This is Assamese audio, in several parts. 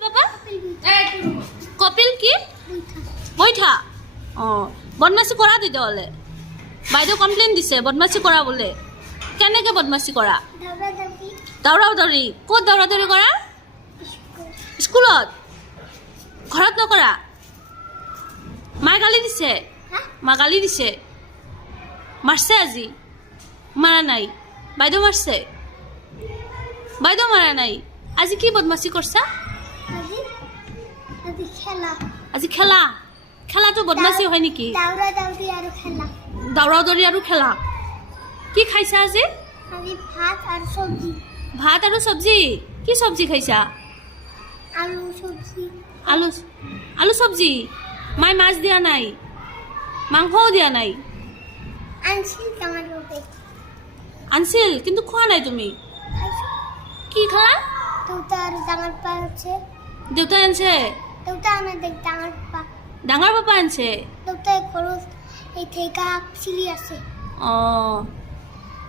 বাবা কপিল কি বৈঠা বদমাছি কৰা তেতিয়াহ'লে বাইদেউ কমপ্লেইন দিছে বদমাছি কৰা বোলে কেনেকৈ বদমাছি কৰা দৌৰা দৌৰি ক'ত দৌৰা দৌৰি কৰা স্কুলত ঘৰত নকৰা মায়ে গালি দিছে মা গালি দিছে মাৰছে আজি মাৰা নাই বাইদেউ মাৰছে বাইদেউ মাৰা নাই আজি কি বদমাছি কৰছা আজি খেলা খেলাটো বদমাছি হয় নেকি দৌৰা দৌৰি আৰু খেলা কি খাইছা আজি ভাত আৰু চব্জি কি চব্জি খাইছা আলু চব্জি মায়ে মাছ দিয়া নাই মাংসও দিয়া নাই আনছিল কিন্তু খোৱা নাই তুমি কি খালা দেউতা আনছে ডাঙৰ পাপা আনছে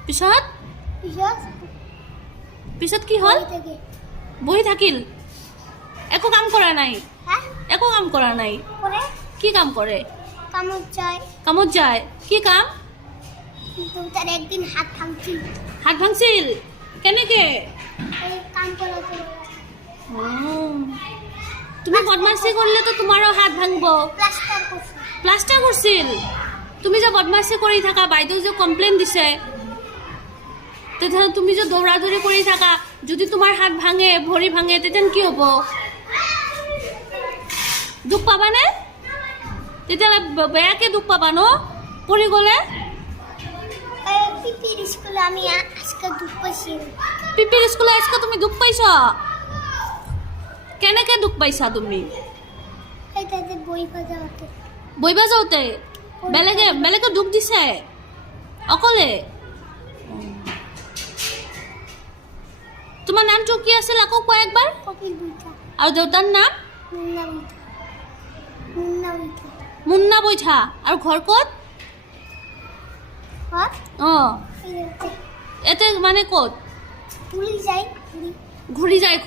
পিছত পিছত কি হ'ল বহি থাকিল একো কাম কৰা নাই একো কাম কৰা নাই কি কাম কৰে কামত যায় কি কাম একদিন হাত ভাঙছিল কেনেকে তুমি বদমাছি করলে তো তোমারও হাত ভাঙব প্লাস্টার করছিল তুমি যে বদমাছি কৰি থাকা বাইদেউ যে কমপ্লেইন দিছে তেতিয়াহ'লে তুমি যে দৌৰা দৌৰি কৰি থাকা যদি তোমাৰ হাত ভাঙে ভৰি ভাঙে তেতিয়া কি হ'ব দুখ পাবানে তেতিয়াহ'লে বেয়াকে দুখ পাবা ন পৰি গ'লে পিপির স্কুলে আমি আজকে দুঃখ পাইছি পিপির স্কুলে আজকে তুমি দুখ পাইছ কেনেকে দুখ পাইছা তুমি এটাতে বই বাজাওতে বেলেগে দুখ দিছে অকলে তোমাৰ নামটো কি আছিল আকৌ কোৱা একবাৰ কপিল বৈঠা আৰু দেউতাৰ নাম মুন্না বৈঠা আৰু ঘৰ ক'ত এতে মানে ক'ত ঘূৰি যায়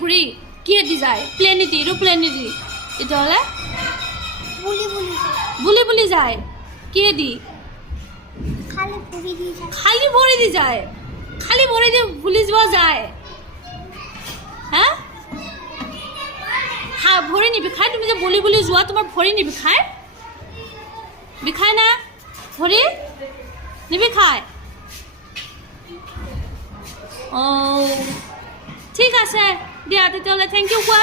কিহেদি যায় প্লেনেদি এৰোপ্লেনেদি তেতিয়াহ'লে বুলি যায় কিহেদি খালি ভৰি দি যায় খালি ভৰি দি বুলি যোৱা যায় হা ভৰি নিবিষায় তুমি যে বুলি যোৱা তোমাৰ ভৰি বিষায় না ভৰি নিবিষায় ঠিক আছে দিয়া তেতিয়াহ'লে থেংক ইউ কোৱা